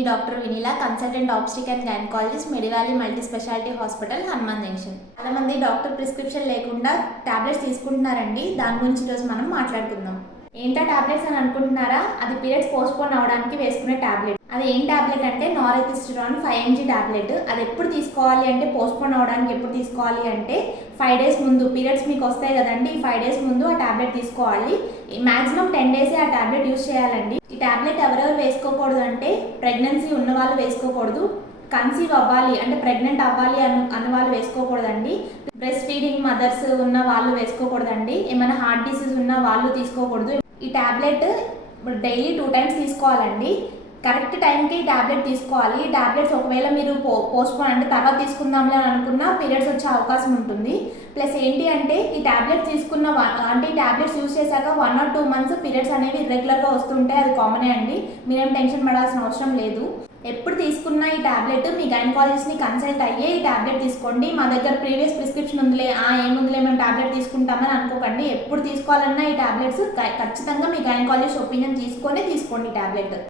Me doctor Vineela, consultant obstetric and gynaecologist, Medivalley multi speciality hospital, Hanuman junction. చాలా మంది doctor prescription లేకుండా tablets తీసుకుంటున్నారండి. దాని గురించి ఈరోజు మనం మాట్లాడుకుందాం. ఏంటా టాబ్లెట్స్ అని అనుకుంటున్నారా? అది పీరియడ్స్ పోస్ట్పోన్ అవడానికి వేసుకునే టాబ్లెట్. అది ఏం టాబ్లెట్ అంటే నారెపిస్టిరాన్ 5 mg టాబ్లెట్. అది ఎప్పుడు తీసుకోవాలి అంటే పోస్ట్పోన్ అవడానికి ఎప్పుడు తీసుకోవాలి అంటే 5 days ముందు. పీరియడ్స్ మీకు వస్తాయి కదండి, 5 days ముందు ఆ టాబ్లెట్ తీసుకోవాలి. మాక్సిమం 10 days ఆ టాబ్లెట్ యూజ్ చేయాలండి. ఈ టాబ్లెట్ ఎవరెవరు వేసుకోకూడదు అంటే ప్రెగ్నెన్సీ ఉన్న వాళ్ళు వేసుకోకూడదు, కన్సీవ్ అవ్వాలి అంటే ప్రెగ్నెంట్ అవ్వాలి అన్న వాళ్ళు వేసుకోకూడదండి, బ్రెస్ట్ ఫీడింగ్ మదర్స్ ఉన్న వాళ్ళు వేసుకోకూడదండి, ఏమైనా హార్ట్ డిసీజ్ ఉన్న వాళ్ళు తీసుకోకూడదు. ఈ టాబ్లెట్ డైలీ 2 times తీసుకోవాలండి. కరెక్ట్ టైంకి ఈ టాబ్లెట్ తీసుకోవాలి. ఈ టాబ్లెట్స్ ఒకవేళ మీరు పోస్ట్పోన్ అంటే తర్వాత తీసుకుందాంలే అని అనుకున్నా పీరియడ్స్ వచ్చే అవకాశం ఉంటుంది. ప్లస్ ఏంటి అంటే ఈ టాబ్లెట్స్ తీసుకున్న అంటే ఈ టాబ్లెట్స్ యూజ్ చేశాక 1 or 2 months పీరియడ్స్ అనేవి ఇర్రెగ్యులర్గా వస్తుంటాయి. అది కామనే అండి, మీరేం టెన్షన్ పడాల్సిన అవసరం లేదు. ఎప్పుడు తీసుకున్న ఈ టాబ్లెట్ మీ గైనకాలజిస్ట్ని కన్సల్ట్ అయ్యే ఈ టాబ్లెట్ తీసుకోండి. మా దగ్గర ప్రీవియస్ ప్రిస్క్రిప్షన్ ఉందిలే, ఏముందిలే మేము టాబ్లెట్ తీసుకుంటామని అనుకోకండి. ఎప్పుడు తీసుకోవాలన్నా ఈ టాబ్లెట్స్ ఖచ్చితంగా మీ గైనకాలజిస్ట్ ఒపీనియన్ తీసుకొని తీసుకోండి టాబ్లెట్.